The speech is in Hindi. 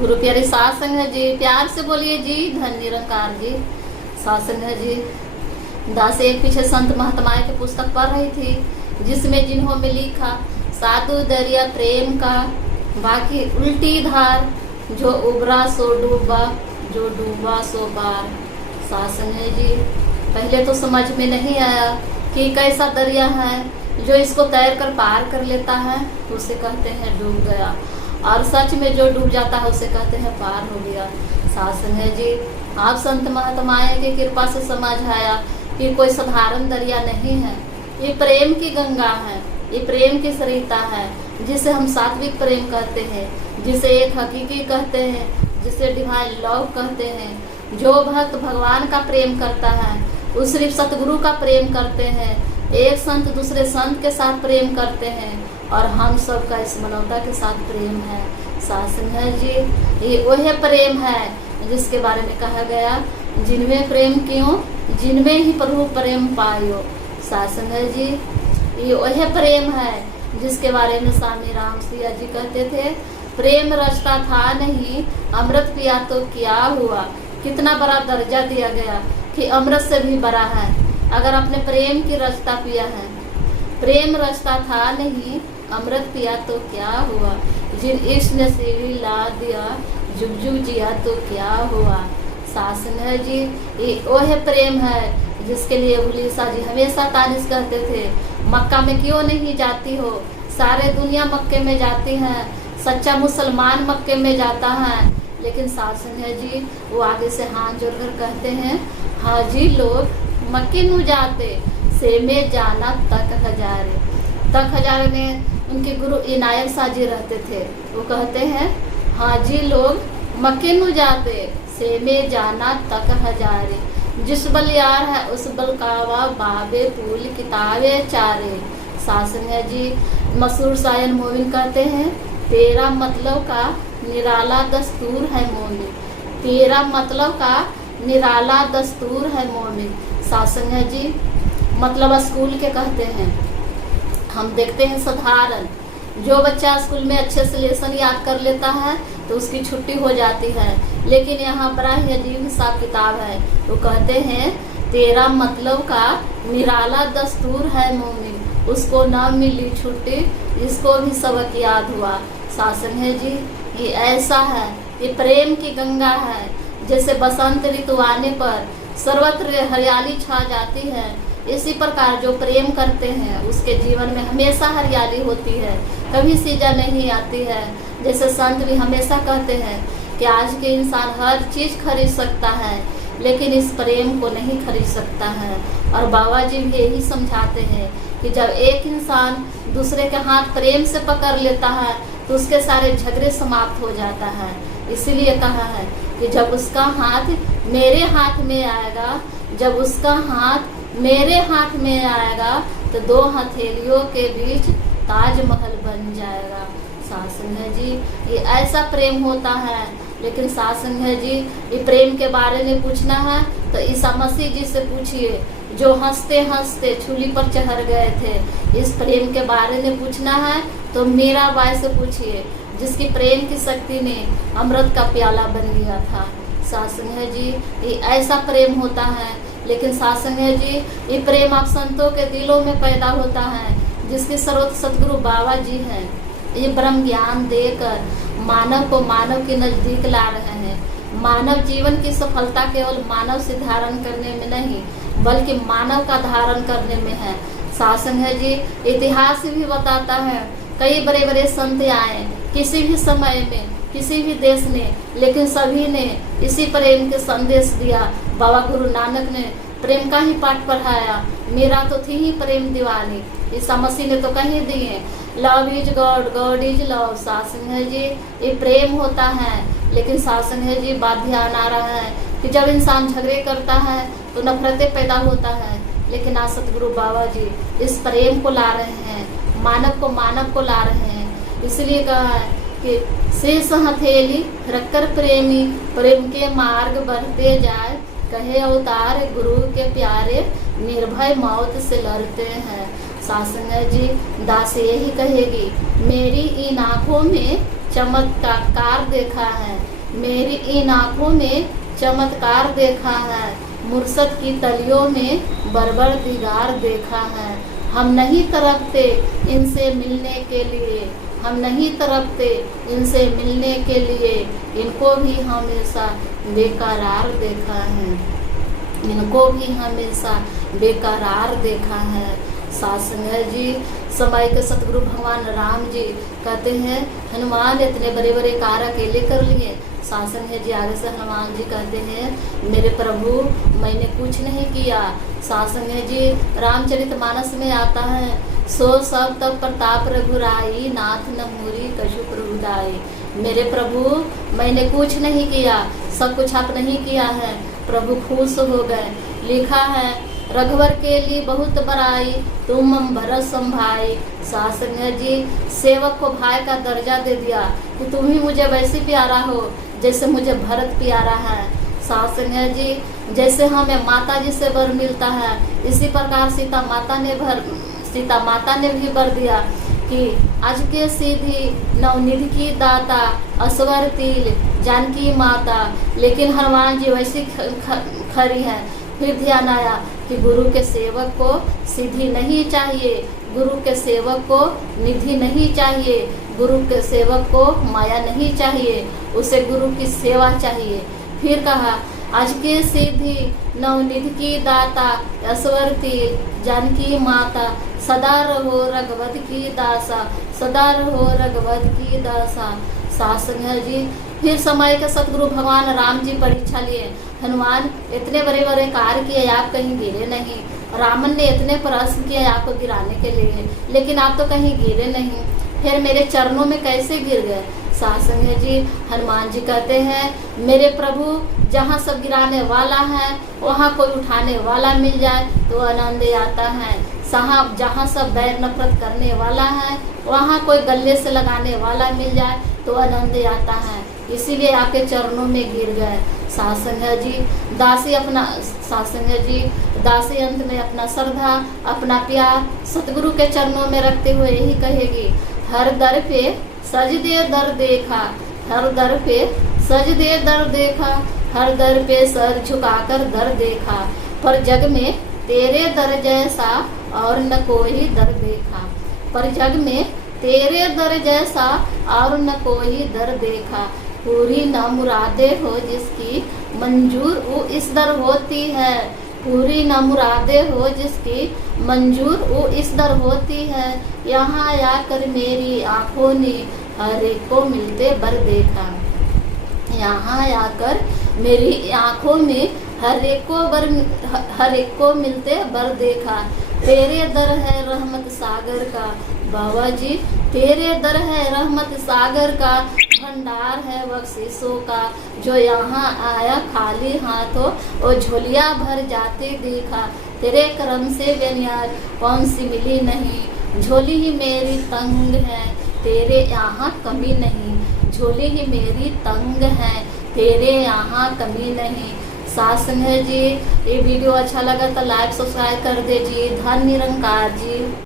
गुरु प्यारे साथ संग है जी, प्यार से बोलिए जी, धन निरंकार जी। साथ संग है जी। दास एक पीछे संत महात्माएं की पुस्तक पढ़ रही थी, जिसमें जिन्हों में लिखा साधु दरिया प्रेम का, बाकी उल्टी धार, जो उबरा सो डूबा, जो डूबा सो पार। साथ संग है जी। पहले तो समझ में नहीं आया कि कैसा दरिया है जो इसको तैर कर पार कर लेता है, उसे कहते हैं डूब गया, और सच में जो डूब जाता है उसे कहते हैं पार हो गया। शासन है जी। आप संत महात्माएं की कृपा से समझ आया कि कोई साधारण दरिया नहीं है, ये प्रेम की गंगा है, ये प्रेम की सरिता है, जिसे हम सात्विक प्रेम कहते हैं, जिसे एक हकीकी कहते हैं, जिसे डिवाइन लव कहते हैं। जो भक्त भगवान का प्रेम करता है वो सिर्फ सतगुरु का प्रेम करते हैं, एक संत दूसरे संत के साथ प्रेम करते हैं, और हम सब का इस मानवता के साथ प्रेम है। शासन है जी। ये वही प्रेम है जिसके बारे में कहा गया, जिनमें प्रेम कियो जिनमें ही प्रभु प्रेम पायो। शासन है जी। ये वही प्रेम है जिसके बारे में स्वामी राम सिया जी कहते थे, प्रेम रचता था नहीं, अमृत पिया तो क्या हुआ। कितना बड़ा दर्जा दिया गया कि अमृत से भी बड़ा है अगर अपने प्रेम की रचता पिया है। प्रेम रचता था नहीं, अमृत पिया तो क्या हुआ, जिन इश्क ने सीढ़ी ला दिया, जुग जुग जिया तो क्या हुआ। शासन है जी। ये वह प्रेम है जिसके लिए उलीसा जी हमेशा तारीफ करते थे, मक्का में क्यों नहीं जाती हो, सारे दुनिया मक्के में जाती है, सच्चा मुसलमान मक्के में जाता है, लेकिन शासन है जी वो आगे से हाथ जोड़कर कहते हैं, हाजी लोग मक्के नु जाते, से में जाना तक हजारे में उनके गुरु इनायत शाह जी रहते थे। वो कहते हैं, हाजी लोग मक्के नु जाते, से में जाना तक हजारे, जिस बल यार है उस बल कावा, बाबे पुल किताबे चारे। शासन है जी। मशहूर शायर मोमिन कहते हैं, तेरा मतलब का निराला दस्तूर है मोमिन, तेरा मतलब का निराला दस्तूर है मोमिन। शासन है जी। मतलब स्कूल के कहते हैं, हम देखते हैं साधारण जो बच्चा स्कूल में अच्छे से लेसन याद कर लेता है तो उसकी छुट्टी हो जाती है, लेकिन यहाँ बड़ा ही अजीब हिसाब किताब है। वो कहते हैं, तेरा मतलब का निराला दस्तूर है मोमिन, उसको न मिली छुट्टी, इसको भी सबक याद हुआ। शासन है जी। ये ऐसा है, ये प्रेम की गंगा है, जैसे बसंत ऋतु आने पर सर्वत्र हरियाली छा जाती है, इसी प्रकार जो प्रेम करते हैं उसके जीवन में हमेशा हरियाली होती है, कभी सीजन नहीं आती है। जैसे संत भी हमेशा कहते हैं कि आज के इंसान हर चीज़ खरीद सकता है, लेकिन इस प्रेम को नहीं खरीद सकता है। और बाबा जी भी यही समझाते हैं कि जब एक इंसान दूसरे के हाथ प्रेम से पकड़ लेता है तो उसके सारे झगड़े समाप्त हो जाता है। इसीलिए कहा है कि जब उसका हाथ मेरे हाथ में आएगा, जब उसका हाथ मेरे हाथ में आएगा तो दो हथेलियों के बीच ताजमहल बन जाएगा। शासन है जी। ये ऐसा प्रेम होता है। लेकिन शासन है जी, ये प्रेम के बारे में पूछना है तो ईसा मसीह जी से पूछिए, जो हंसते हंसते छुली पर चढ़ गए थे। इस प्रेम के बारे में पूछना है तो मीराबाई से पूछिए, जिसकी प्रेम की शक्ति ने अमृत का प्याला बन लिया था। शासन है जी। ये ऐसा प्रेम होता है। लेकिन शासन है जी, ये प्रेम आप संतों के दिलों में पैदा होता है, जिसके स्रोत सतगुरु बाबा जी हैं। ये ब्रह्म ज्ञान देकर मानव को मानव के नजदीक ला रहे हैं। मानव जीवन की सफलता केवल मानव से धारण करने में नहीं, बल्कि मानव का धारण करने में है। शासन है जी। इतिहास भी बताता है, कई बड़े बड़े संत आए किसी भी समय में, किसी भी देश ने, लेकिन सभी ने इसी प्रेम के संदेश दिया। बाबा गुरु नानक ने प्रेम का ही पाठ पढ़ाया। मेरा तो थी ही प्रेम दीवानी, ईसा मसीह ने तो कहीं दिए, love is God, God is love. शासन है जी। ये प्रेम होता है। लेकिन शासन है जी, बात ध्यान आ रहा है कि जब इंसान झगड़े करता है तो नफरतें पैदा होता है, लेकिन आज सतगुरु बाबा जी इस प्रेम को ला रहे हैं, मानव को ला रहे हैं। इसलिए कहा है कि शेष हथेली रखकर प्रेमी प्रेम के मार्ग बढ़ते जाए, कहे अवतार गुरु के प्यारे, निर्भय मौत से लड़ते हैं। शासन है जी। दास यही कहेगी, मेरी इन आँखों में चमत्कार देखा है, मेरी इन आँखों में चमत्कार देखा है, मुर्शद की तलियों में बरबर दीगार देखा है। हम नहीं तरफते इनसे मिलने के लिए, हम नहीं तरफते इनसे मिलने के लिए, इनको भी हमेशा बेकरार देखा है, इनको भी हमेशा बेकरार देखा है। सासंग जी, समय के सतगुरु भगवान राम जी कहते हैं हनुमान इतने बड़े बड़े कार्य अकेले कर लिए। शासन है जी, आगे से हनुमान जी कहते हैं मेरे प्रभु मैंने कुछ नहीं किया। शासन है जी, रामचरितमानस में आता है सो सब तब प्रताप रघुराई, नाथ न मूरी कछु प्रभुदाई। मेरे प्रभु मैंने कुछ नहीं किया, सब कुछ आपने ही किया है। प्रभु खुश हो गए। लिखा है रघुवर के लिए बहुत बड़ाई, तुम भरत संभाई। शासन है जी, सेवक को भाई का दर्जा दे दिया कि तुम ही मुझे वैसे प्यारा हो जैसे मुझे भरत प्यारा है। शासन है जी, जैसे हमें माता जी से वर मिलता है, इसी प्रकार सीता माता ने भी वर दिया कि आज के सीधी नवनिधि की दाता, असवर तिल जानकी माता। लेकिन हनुमान जी वैसी खरी है। फिर ध्यान आया कि गुरु के सेवक को सिद्धि नहीं चाहिए, गुरु के सेवक को निधि नहीं चाहिए, गुरु के सेवक को माया नहीं चाहिए, उसे गुरु की सेवा चाहिए। फिर कहा आज के सिद्धि नवनिधि की दाता, असवरती जानकी माता, सदा रहो रघुवत की दासा, सदा रहो रघुवत की दासा। शासन है जी, फिर समय के सतगुरु भगवान राम जी परीक्षा लिए। हनुमान इतने बड़े बड़े कार्य किए, आप कहीं गिरे नहीं। रावण ने इतने प्रश्न किए आपको गिराने के लिए, लेकिन आप तो कहीं गिरे नहीं, फिर मेरे चरणों में कैसे गिर गए। शासन है जी, हनुमान जी कहते हैं मेरे प्रभु जहाँ सब गिराने वाला है वहाँ कोई उठाने वाला मिल जाए तो आनंद आता है। जहाँ सब बैर नफरत करने वाला है वहाँ कोई गले से लगाने वाला मिल जाए तो आनंद आता है। इसीलिए आपके चरणों में गिर गए। शासन है जी, शासन है जी, दासी अंत में अपना श्रद्धा अपना प्यार सतगुरु के चरणों में रखते हुए यही कहेगी हर दर पे सज दे दर देखा, हर दर पे सज दे दर देखा, हर दर पे सर झुकाकर दर देखा, पर जग में तेरे दर जैसा और न कोई दर देखा, पर जग में तेरे दर जैसा और न कोई दर देखा। पूरी न मुरादे हो जिसकी मंजूर वो इस दर होती है, पूरी न मुरादे हो जिसकी मंजूर वो इस दर होती है। यहाँ आकर मेरी आँखों ने हर एक को मिलते बर देखा, यहाँ आकर मेरी आँखों में हर एक को मिलते बर देखा। तेरे दर है रहमत सागर का, बाबा जी तेरे दर है रहमत सागर का, भंडार है बख्शिशों का। जो यहाँ आया खाली हाथों और झोलियाँ भर जाते देखा, तेरे करम से बेनियार कौन सी मिली नहीं। झोली ही मेरी तंग है तेरे यहाँ कमी नहीं, झोली ही मेरी तंग है तेरे यहाँ कमी नहीं। शासन है जी, ये वीडियो अच्छा लगा तो लाइक सब्सक्राइब कर दीजिए। धन निरंकार जी।